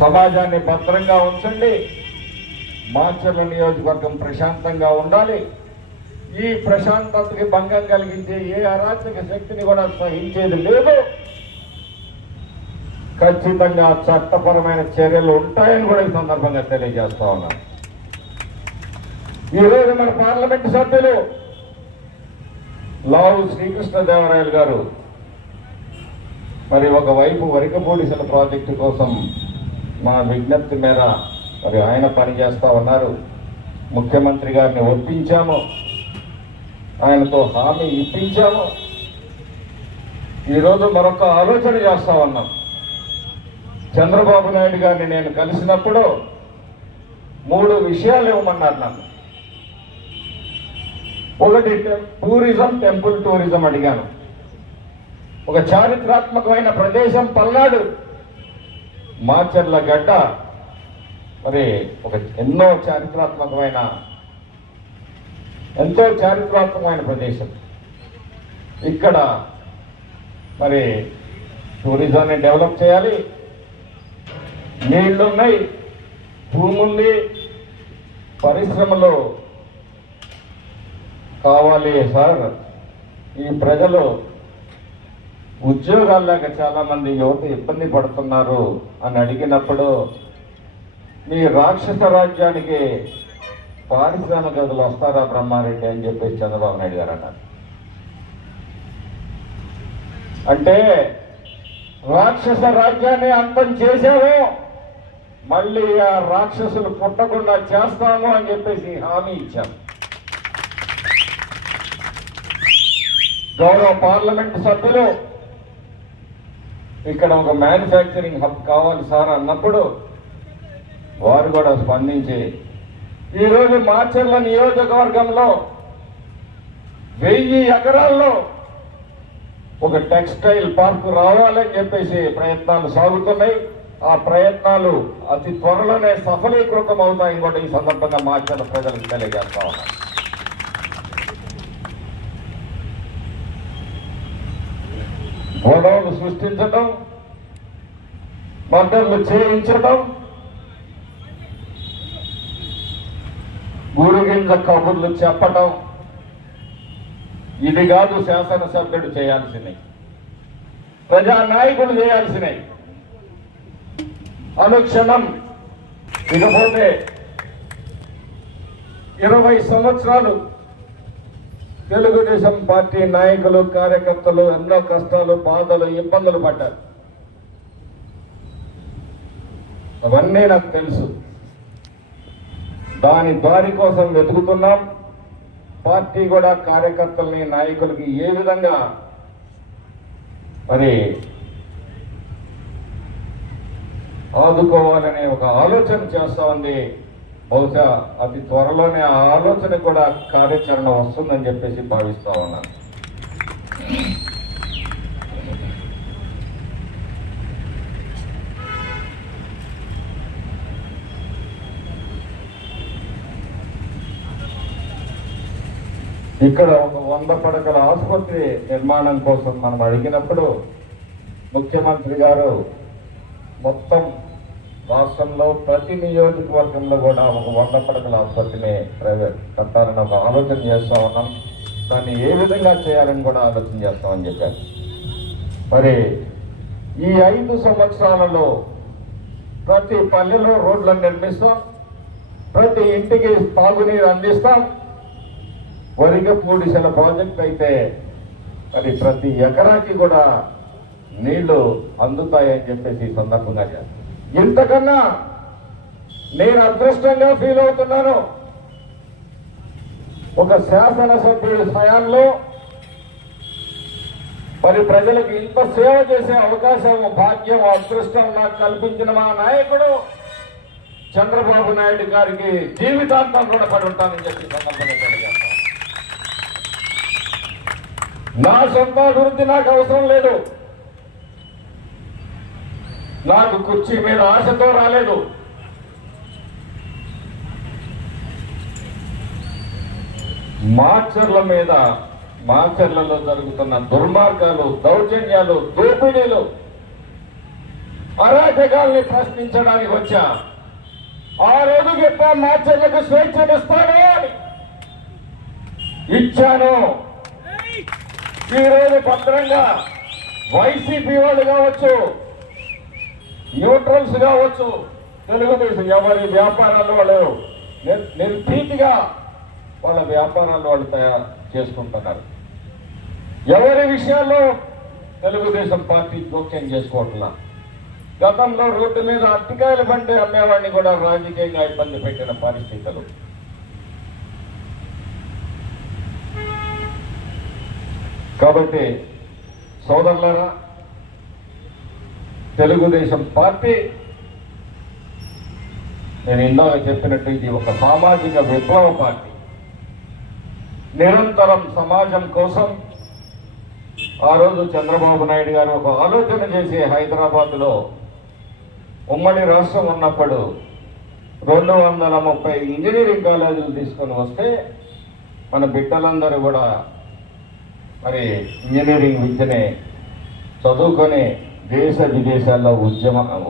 సమాజాన్ని భద్రంగా ఉంచండి. మాచర్ల నియోజకవర్గం ప్రశాంతంగా ఉండాలి. ఈ ప్రశాంతతకి భంగం కలిగించే ఏ అరాచక శక్తిని కూడా సహించేది లేదు. ఖచ్చితంగా చట్టపరమైన చర్యలు ఉంటాయని కూడా ఈ సందర్భంగా తెలియజేస్తా ఉన్నాను. ఈరోజు మన పార్లమెంటు సభ్యులు లావు శ్రీకృష్ణదేవరాయలు గారు మరి ఒకవైపు వరికపూడిసల ప్రాజెక్టు కోసం మా విజ్ఞప్తి మేర మరి ఆయన పనిచేస్తా ఉన్నారు. ముఖ్యమంత్రి గారిని ఒప్పించాము, ఆయనతో హామీ ఇప్పించాము. ఈరోజు మరొక ఆలోచన చేస్తా ఉన్నాం. చంద్రబాబు నాయుడు గారిని నేను కలిసినప్పుడు 3 విషయాలు ఇవ్వమన్నారు నన్ను. ఒకటి టూరిజం, టెంపుల్ టూరిజం అడిగాను. ఒక చారిత్రాత్మకమైన ప్రదేశం పల్నాడు మాచర్ల గడ్డ, మరి ఎంతో చారిత్రాత్మకమైన ప్రదేశం. ఇక్కడ మరి టూరిజాన్ని డెవలప్ చేయాలి. నీళ్లున్నాయి, భూమి ఉంది, పరిశ్రమలు కావాలి సార్. ఈ ప్రజలు ఉద్యోగాలు లేక చాలా మంది యువత ఇబ్బంది పడుతున్నారు అని అడిగినప్పుడు మీ రాక్షస రాజ్యానికి పారిశ్రామికవేత్తలు వస్తారా బ్రహ్మారెడ్డి అని చెప్పేసి చంద్రబాబు నాయుడు గారు అన్నారు. అంటే రాక్షస రాజ్యాన్ని అంతం చేశాము, మళ్ళీ ఆ రాక్షసులు పుట్టకుండా చేస్తాము అని చెప్పేసి హామీ ఇచ్చాము. గౌరవ పార్లమెంటు సభ్యులు ఇక్కడ ఒక మ్యానుఫ్యాక్చరింగ్ హబ్ కావాలి సార్ అన్నప్పుడు వారు కూడా స్పందించి ఈరోజు మాచర్ల నియోజకవర్గంలో 1000 ఎకరాల్లో ఒక టెక్స్టైల్ పార్కు రావాలని చెప్పేసి ప్రయత్నాలు సాగుతున్నాయి. ఆ ప్రయత్నాలు అతి త్వరలోనే సఫలీకృతం అవుతాయని కూడా ఈ సందర్భంగా మాచర్ల ప్రజలకు తెలియజేస్తా ఉన్నారు. గొడవలు సృష్టించడం, మద్దతులు చేయించడం, గురుగింజ కబుర్లు చెప్పటం, ఇది కాదు శాసనసభ్యుడు చేయాల్సినవి, ప్రజానాయకులు చేయాల్సినవి. అనుక్షణం ఇకపోతే 20 సంవత్సరాలు తెలుగుదేశం పార్టీ నాయకులు, కార్యకర్తలు ఎన్నో కష్టాలు, బాధలు, ఇబ్బందులు పడ్డారు. అవన్నీ నాకు తెలుసు. దారి కోసం వెతుకుతున్నాం. పార్టీ కూడా కార్యకర్తల్ని, నాయకులకి ఏ విధంగా మరి ఆదుకోవాలనే ఒక ఆలోచన చేస్తా ఉంది. బహుశా అతి త్వరలోనే ఆ ఆలోచన కూడా కార్యాచరణ వస్తుందని చెప్పేసి భావిస్తా ఉన్నాను. ఇక్కడ ఒక 100 పడకల ఆసుపత్రి నిర్మాణం కోసం మనం అడిగినప్పుడు ముఖ్యమంత్రి గారు మొత్తం రాష్ట్రంలో ప్రతి నియోజకవర్గంలో కూడా ఒక 100 పడకల ఆసుపత్రిని కట్టాలని ఒక ఆలోచన చేస్తా ఉన్నాం. దాన్ని ఏ విధంగా చేయాలని కూడా ఆలోచన చేస్తామని చెప్పారు. మరి ఈ 5 సంవత్సరాలలో ప్రతి పల్లెలో రోడ్లను నిర్మిస్తాం, ప్రతి ఇంటికి తాగునీరు అందిస్తాం. వరికపూడిసల ప్రాజెక్ట్ అయితే మరి ప్రతి ఎకరాకి కూడా నీళ్లు అందుతాయని చెప్పేసి ఈ సందర్భంగా చేస్తాం. ఇంతకన్నా నేను అదృష్టంగా ఫీల్ అవుతున్నాను. ఒక శాసనసభ్యుడి స్థాయిలో మరి ప్రజలకు ఇంత సేవ చేసే అవకాశం, భాగ్యం, అదృష్టం నాకు కల్పించిన మా నాయకుడు చంద్రబాబు నాయుడు గారికి జీవితాంతం రుణపడి ఉంటానని చెప్పి సందర్భంగా తెలియజేస్తాను. నా సొంత అభివృద్ధి నాకు అవసరం లేదు. నాకు కుర్చీ మీద ఆశతో రాలేదు. మాచర్లలో జరుగుతున్న దుర్మార్గాలు, దౌర్జన్యాలు, దోపిడీలు అరాచకాల్ని ప్రశ్నించడానికి వచ్చా. ఆ రోజు చెప్పా మా చెల్లకు స్వేచ్ఛనిస్తాను అని. ఇచ్చాను. ఈరోజు భద్రంగా వైసీపీ వాళ్ళు కావచ్చు, న్యూట్రల్స్ కావచ్చు, తెలుగుదేశం ఎవరి వ్యాపారాలు వాళ్ళు నిర్భీతిగా వాళ్ళ వ్యాపారాలు వాళ్ళు తయారు చేసుకుంటున్నారు. ఎవరి విషయాల్లో తెలుగుదేశం పార్టీ జోక్యం చేసుకోవట్లా. గతంలో రోడ్డు మీద అరటికాయల బండి అమ్మేవాడిని కూడా రాజకీయంగా ఇబ్బంది పెట్టిన పరిస్థితులు. కాబట్టి సోదరులారా, తెలుగుదేశం పార్టీ నేను ఇందాక చెప్పినట్టు ఇది ఒక సామాజిక విప్లవ పార్టీ. నిరంతరం సమాజం కోసం ఆ రోజు చంద్రబాబు నాయుడు గారు ఒక ఆలోచన చేసి హైదరాబాద్లో ఉమ్మడి రాష్ట్రం ఉన్నప్పుడు 230 ఇంజనీరింగ్ కాలేజీలు తీసుకొని వస్తే మన బిడ్డలందరూ కూడా మరి ఇంజనీరింగ్ విద్యని చదువుకొని దేశ విదేశాల్లో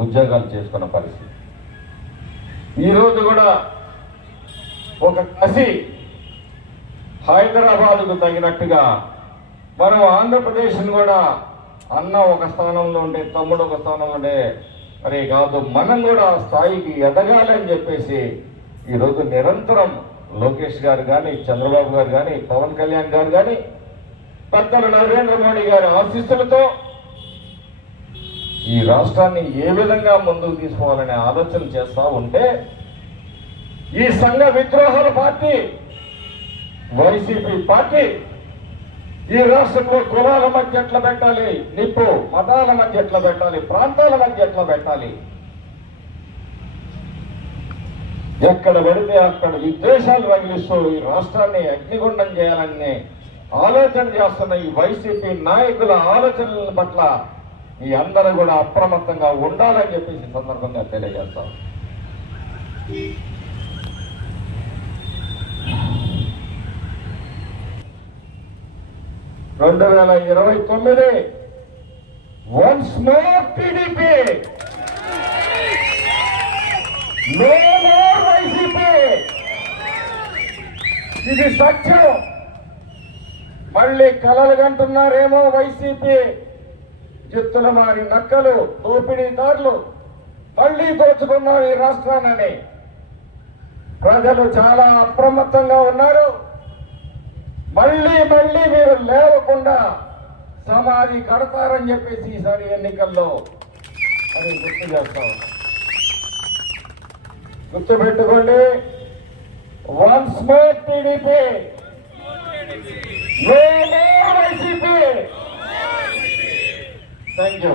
ఉద్యోగాలు చేసుకున్న పరిస్థితి. ఈరోజు కూడా ఒక కసి హైదరాబాదుకు తగినట్టుగా మనం ఆంధ్రప్రదేశ్ని కూడా అన్న ఒక స్థానంలో ఉండే, తమ్ముడు ఒక స్థానంలో ఉండే మరి కాదు, మనం కూడా ఆ స్థాయికి ఎదగాలని చెప్పేసి ఈరోజు నిరంతరం లోకేష్ గారు కానీ, చంద్రబాబు గారు కానీ, పవన్ కళ్యాణ్ గారు కానీ, పెద్దలు నరేంద్ర మోడీ గారి ఆశీస్సులతో ఈ రాష్ట్రాన్ని ఏ విధంగా ముందుకు తీసుకోవాలనే ఆలోచన చేస్తూ ఉంటే ఈ సంఘ విద్రోహాల పార్టీ వైసీపీ పార్టీ ఈ రాష్ట్రంలో కులాల మధ్య ఎట్లా పెట్టాలి నిప్పు, మతాల మధ్య ఎట్లా పెట్టాలి, ప్రాంతాల మధ్య ఎట్లా పెట్టాలి, ఎక్కడ పడితే అక్కడ విద్వేషాలు రగిలిస్తూ ఈ రాష్ట్రాన్ని అగ్నిగుండం చేయాలని ఆలోచన చేస్తున్న ఈ వైసీపీ నాయకుల ఆలోచనల పట్ల మీ అందరూ కూడా అప్రమత్తంగా ఉండాలని చెప్పేసి సందర్భంగా తెలియజేస్తాం. 2029 once more TDP, no more YCP. ఇది సత్యం. మళ్ళీ కలలు కంటున్నారేమో వైసీపీ చిత్తుల మారి నక్కలు, దోపిడీదారులు మళ్ళీ దోచుకున్నారు ఈ రాష్ట్రాన్ని. ప్రజలు చాలా అప్రమత్తంగా ఉన్నారు. మళ్ళీ మీరు లేవకుండా సమాధి కడతారని చెప్పేసి ఈసారి ఎన్నికల్లో అని గుర్తు చేస్తా ఉన్నా. గుర్తుపెట్టుకోండి, once more TDP, no more YCP. Thank you.